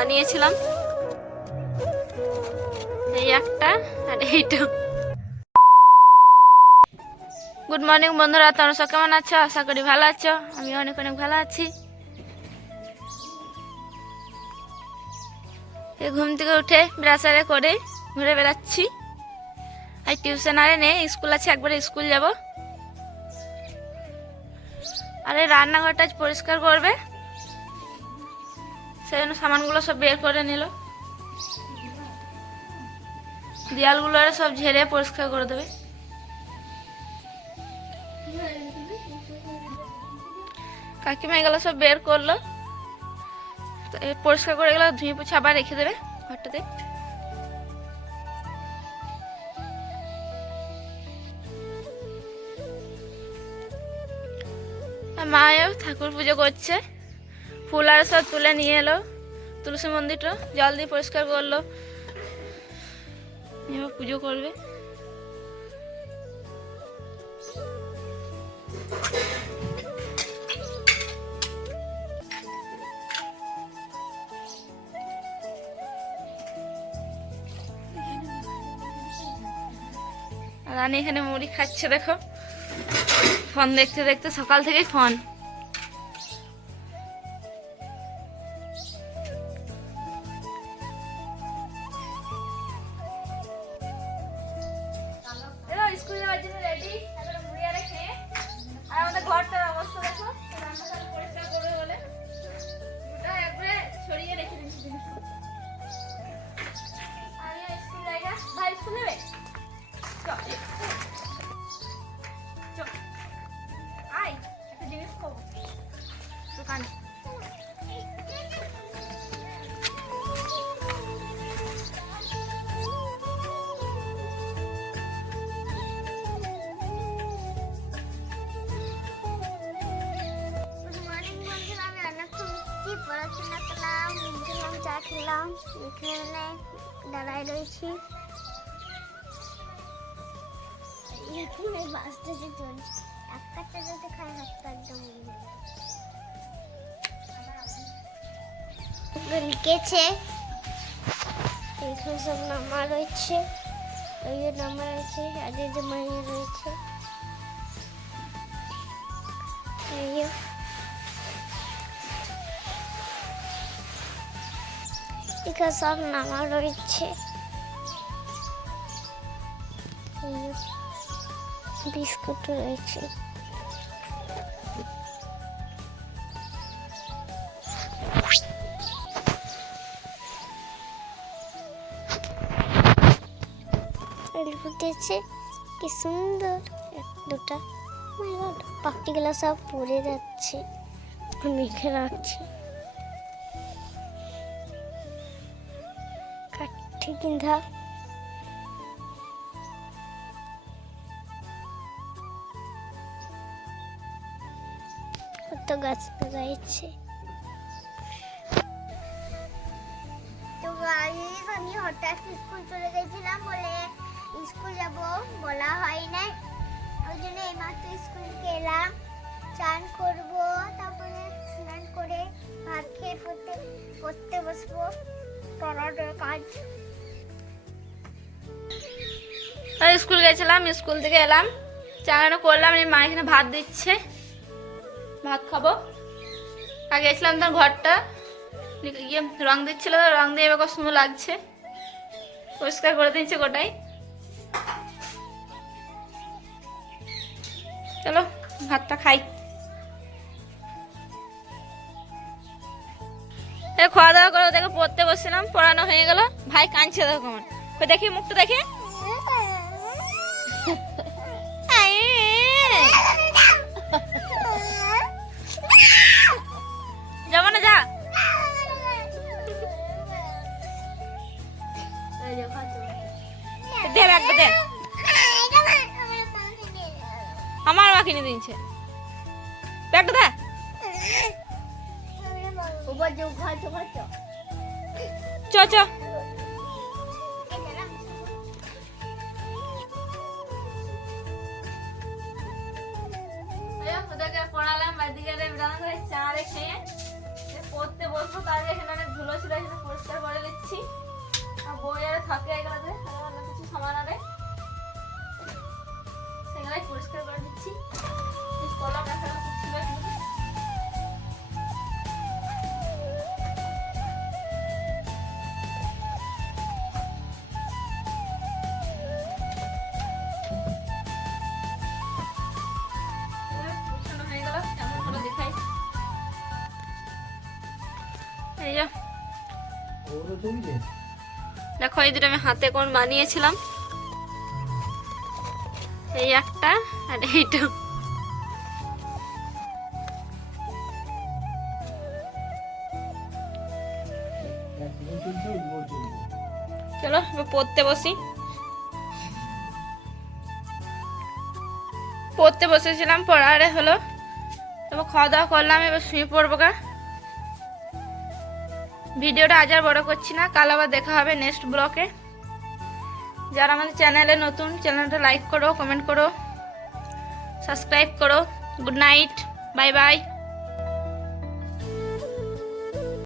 বানিয়েছিলাম। এই একটা আর এইটা। গুড মর্নিং বন্ধুরা, তোমরা সব কেমন আছো? আশা করি ভালো আছো। আমি অনেক অনেক ভালো আছি। ঘুম থেকে উঠে ব্রাশারে করে ঘুরে বেড়াচ্ছি। আর টিউশন আরে নেই স্কুল আছে, একবার স্কুল যাব। আরে রান্নাঘরটা পরিষ্কার করবে। সেই জন্য সামানগুলো সব বের করে নিল। দেয়ালগুলো সব ঝেড়ে পরিষ্কার করে দেবে। কাকিমা এগুলো সব বের করল। পরিষ্কার করে এগুলো ধুয়ে পুছে আবার রেখে দেবে ঘরটাতে। মায়েও ঠাকুর পুজো করছে। ফুল আর সব তুলে নিয়ে এলো। তুলসী মন্দিরটা জল দিয়ে পরিষ্কার করল। এবার পুজো করবে। রানী এখানে মুড়ি খাচ্ছে, দেখো। ফোন দেখতে দেখতে সকাল থেকেই ফোন। দোকানে। পড়াশোনা করলাম খেলাম চা খেলাম, এখানে দাঁড়ায় রয়েছি। এখানে বাসটা যে চলছে একটা যাতে খায় হাতটা একদম লিখেছে এখানে সব নামা রয়েছে ওই নামা রয়েছে এই যে মাইনে রয়েছে এখানে সব নামা রয়েছে বিস্কুট রয়েছে ফুটেছে, কি সুন্দর। দুটা পাখিগুলো সব পড়ে যাচ্ছে। মেঘে রাখছে। কাঠি কিন্ধা কত গাছ রয়েছে তো আমি হঠাৎ স্কুল চলে গেছিলাম বলে স্কুল যাব, বলা হয় না ওই জন্য এইমাত্র স্কুল থেকে এলাম চান করব, তারপরে স্নান করে ভাত খেয়ে পড়তে পড়তে বসবো। পড়ার কাজ। আর স্কুল গেছিলাম, স্কুল থেকে এলাম চাঙানো করলাম, এই মা এখানে ভাত দিচ্ছে। ভাত খাব। আর গেছিলাম তার ঘরটা গিয়ে রং দিচ্ছিল রং দিয়ে এবার সুন্দর লাগছে। পরিষ্কার করে দিচ্ছে গোটাই। চলো, ভাতটা খাই। খাওয়া দাওয়া করে, দেখো পড়তে বসছিলাম, পড়ানো হয়ে গেল। ভাই কাঁদছে দেখো দেখি মুখটা দেখি। আমার মা কিনে দিয়েছে। ব্যাগটা দে। চ। চ ওদেরকে পড়ালাম বাড়িতে গেলে রান্না করে চা রে খেয়ে। পড়তে বসবো তার এখানে ধুলো ছিল এই যে। দেখো এই দুটো আমি হাতে কোন বানিয়েছিলাম। এই একটা আর এইটা। চলো পড়তে বসি। পড়তে বসেছিলাম পড়ারে হলো। তারপর খাওয়া দাওয়া করলাম এবার শুয়ে পড়ব গা। ভিডিওটা আজ আর বড় করছি না। কাল আবার দেখা হবে নেক্সট ব্লকে যারা আমাদের চ্যানেলে নতুন চ্যানেলটা লাইক করো কমেন্ট করো সাবস্ক্রাইব করো। Good night bye bye